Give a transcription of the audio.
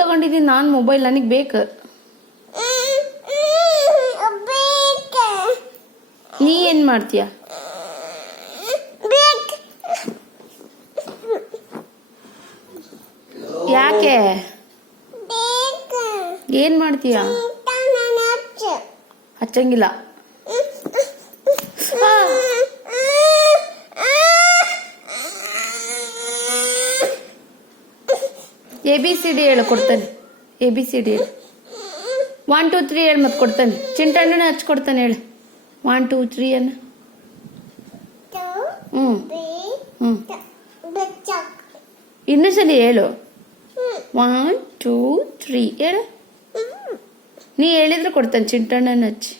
ತಗೊಂಡಿದ್ದೀನಿ ನಾನು ಮೊಬೈಲ್, ನನಗೆ ಬೇಕು. ನೀ ಏನು ಮಾಡ್ತೀಯ? ಯಾಕೆ ಏನು ಮಾಡ್ತೀಯ? ಹಚ್ಚಂಗಿಲ್ಲ. ABCD ಹೇಳು, ಕೊಡ್ತಾನೆ. ABCD ಹೇಳು. 1 2 3 ಹೇಳು, ಮತ್ತೆ ಕೊಡ್ತಾನೆ. ಚಿಂಟಣ್ಣನ ಹಚ್ಕೊಡ್ತಾನೆ, ಹೇಳು 1 2 3 ಅನ್ನ. ಇನ್ನೂ ಸಲ ಹೇಳು 1 2 3 ಹೇಳು. ನೀ ಹೇಳಿದ್ರೆ ಕೊಡ್ತಾನೆ ಚಿಂಟಣ್ಣನ ಹಚ್ಚಿ.